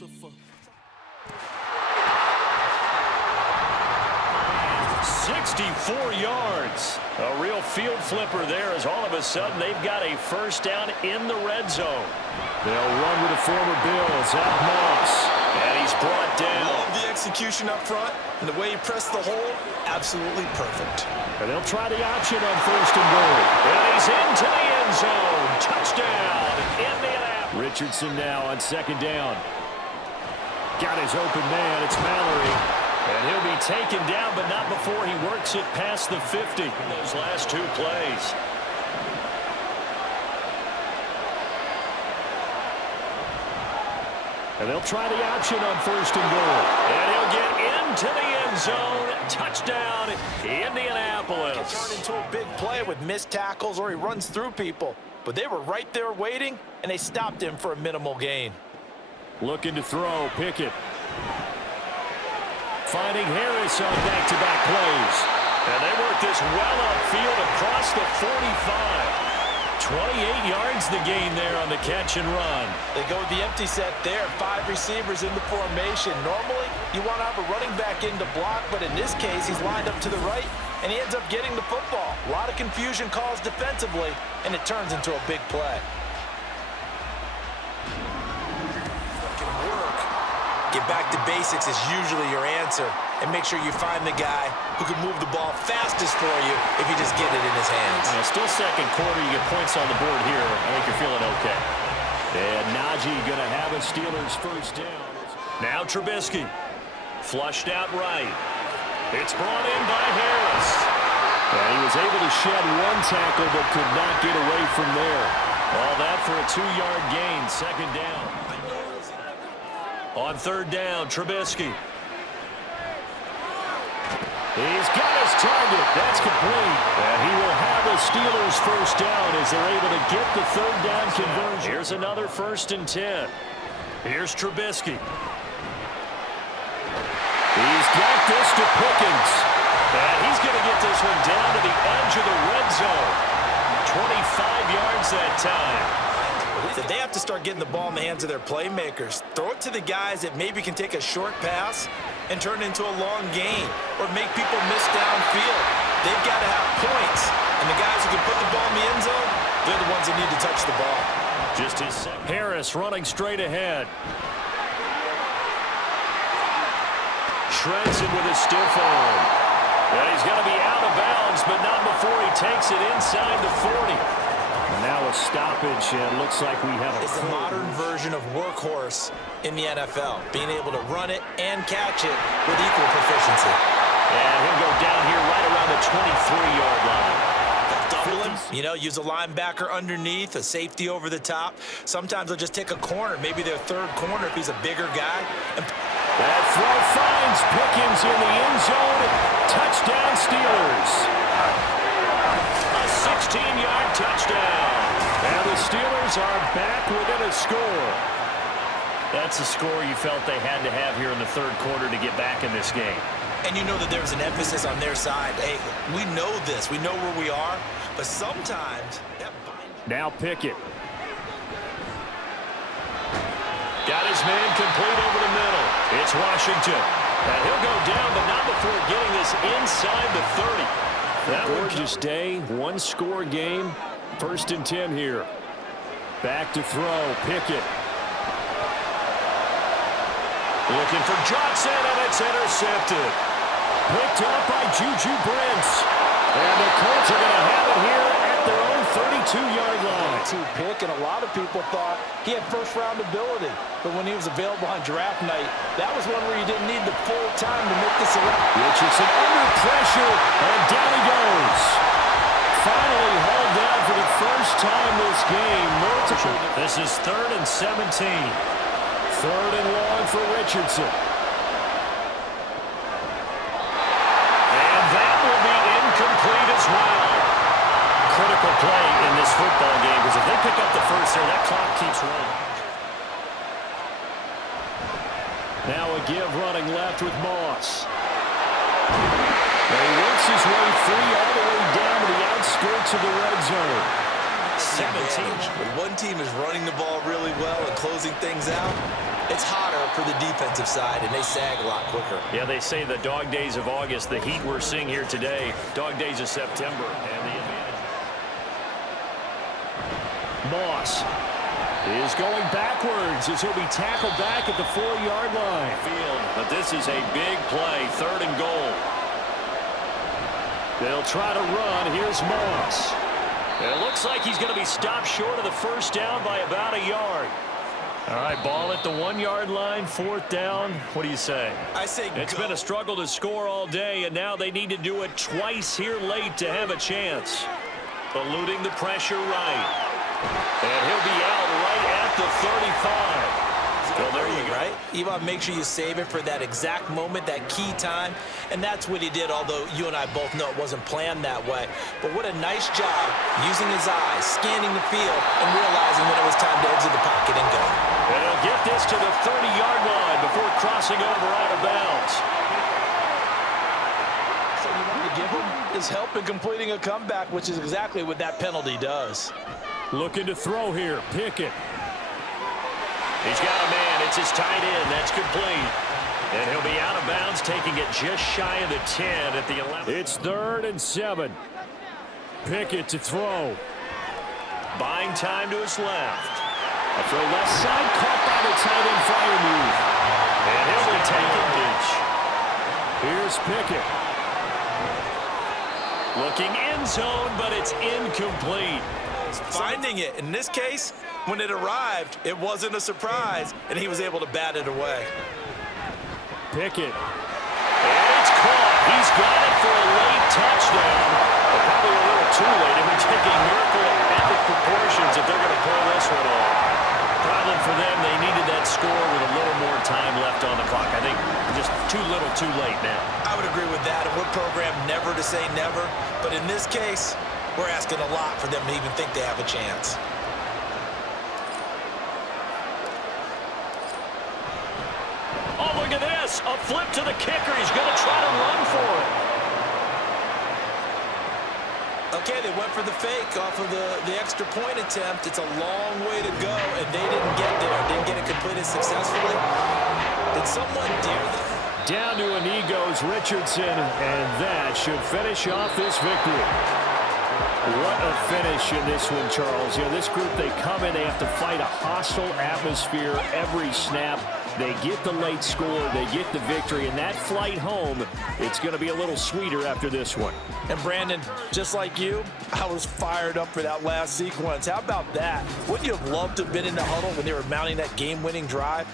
64 yards. A real field flipper there as all of a sudden they've got a first down in the red zone. They'll run with the former Bill, Zach Moss. And he's brought down. Love the execution up front, and the way he pressed the hole, absolutely perfect. And they'll try the option on first and goal. And he's into the end zone. Touchdown, Indianapolis. Richardson now on second down. Got his open man. It's Mallory. And he'll be taken down, but not before he works it past the 50 in those last two plays. And they'll try the option on first and goal. And he'll get into the end zone. Touchdown, Indianapolis. It turned into a big play with missed tackles or he runs through people. But they were right there waiting, and they stopped him for a minimal gain. Looking to throw, Pickett. Finding Harris on back-to-back plays. And they work this well upfield across the 45. 28 yards the gain there on the catch and run. They go with the empty set there. 5 receivers in the formation. Normally, you want to have a running back in to block, but in this case, he's lined up to the right, and he ends up getting the football. A lot of confusion calls defensively, and it turns into a big play. Get back to basics is usually your answer. And make sure you find the guy who can move the ball fastest for you if you just get it in his hands. Still second quarter, you get points on the board here. I think you're feeling okay. And Najee going to have a Steelers first down. Now Trubisky. Flushed out right. It's brought in by Harris. And he was able to shed one tackle but could not get away from there. All that for a 2-yard gain, second down. On third down, Trubisky. He's got his target. That's complete. And he will have the Steelers first down as they're able to get the third down conversion. Here's another 1st and 10. Here's Trubisky. He's got this to Pickens. And he's going to get this one down to the edge of the red zone. 25 yards that time. They have to start getting the ball in the hands of their playmakers. Throw it to the guys that maybe can take a short pass and turn it into a long gain or make people miss downfield. They've got to have points. And the guys who can put the ball in the end zone, they're the ones that need to touch the ball. Just his second. Harris running straight ahead. Shreds it with a stiff arm. And he's going to be out of bounds, but not before he takes it inside the 40. And now a stoppage, and looks like we have a... It's the modern version of workhorse in the NFL, being able to run it and catch it with equal proficiency. And he'll go down here right around the 23-yard line. Double him, you know, use a linebacker underneath, a safety over the top. Sometimes they'll just take a corner, maybe their third corner if he's a bigger guy. And that throw finds Pickens in the end zone. Touchdown, Steelers. A 16-yard touchdown. And the Steelers are back within a score. That's a score you felt they had to have here in the third quarter to get back in this game. And you know that there's an emphasis on their side. Hey, we know this. We know where we are. But sometimes... Now Pickett. Got his man complete over the middle. It's Washington. And he'll go down, but not before getting this inside the 30. That gorgeous day, one-score game. 1st and 10 here. Back to throw, Pickett. Looking for Johnson, and it's intercepted. Picked up by Juju Brents. And the Colts are going to have it here at their own 32-yard line. Pick, and a lot of people thought he had first-round ability. But when he was available on draft night, that was one where you didn't need the full time to make the selection. Richardson under pressure, and down he goes. Finally hauled down for the first time this game. This is 3rd and 17. 3rd and long for Richardson. And that will be incomplete as well. Critical play in this football game, because if they pick up the first there, that clock keeps running. Now a give running left with Moss. And he works his way free all the way down to the outskirts of the red zone. 17. When one team is running the ball really well and closing things out, It's hotter for the defensive side, and they sag a lot quicker. Yeah, they say the dog days of August, the heat we're seeing here today, dog days of September, and the advantage. Moss is going backwards as he'll be tackled back at the 4-yard line. Field, but this is a big play, 3rd and goal. They'll try to run. Here's Moss. It looks like he's going to be stopped short of the first down by about a yard. All right, ball at the 1-yard line, 4th down. What do you say? I say it's been a struggle to score all day, and now they need to do it twice here late to have a chance. Eluding the pressure right. And he'll be out right at the 35. Well, there you go. Right? You want to make sure you save it for that exact moment, that key time. And that's what he did, although you and I both know it wasn't planned that way. But what a nice job using his eyes, scanning the field, and realizing when it was time to exit the pocket and go. And he'll get this to the 30-yard line before crossing over out of bounds. So you want to give him his help in completing a comeback, which is exactly what that penalty does. Looking to throw here, Pickett. He's got a man. It's his tight end. That's complete. And he'll be out of bounds, taking it just shy of the 10 at the 11. It's 3rd and 7. Pickett to throw. Buying time to his left. A throw left side, caught by the tight end fire move. And he'll be taken deep. Here's Pickett. Looking end zone, but it's incomplete. Finding it. In this case, when it arrived, it wasn't a surprise, and he was able to bat it away. Pickett. And it's caught. He's got it for a late touchdown. But probably a little too late. It would take a miracle of epic proportions if they're going to pull this one off. Problem for them, they needed that score with a little more time left on the clock. I think just too little too late now. I would agree with that, and we're programmed never to say never. But in this case, we're asking a lot for them to even think they have a chance. Oh, look at this. A flip to the kicker. He's going to try to run for it. Okay, they went for the fake off of the extra point attempt. It's a long way to go, and they didn't get there. Didn't get it completed successfully. Did someone dare them? Down to a knee goes Richardson, and that should finish off this victory. What a finish in this one, Charles. You know, this group, they come in, they have to fight a hostile atmosphere every snap. They get the late score, they get the victory, and that flight home, it's going to be a little sweeter after this one. And Brandon, just like you, I was fired up for that last sequence. How about that? Wouldn't you have loved to have been in the huddle when they were mounting that game-winning drive?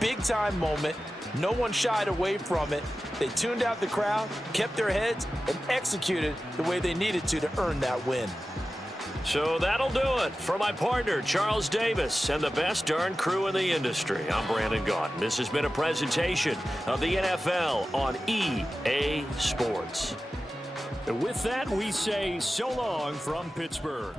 Big-time moment. No one shied away from it. They tuned out the crowd, kept their heads, and executed the way they needed to earn that win. So that'll do it for my partner, Charles Davis, and the best darn crew in the industry. I'm Brandon Gaudin. This has been a presentation of the NFL on EA Sports. And with that, we say so long from Pittsburgh.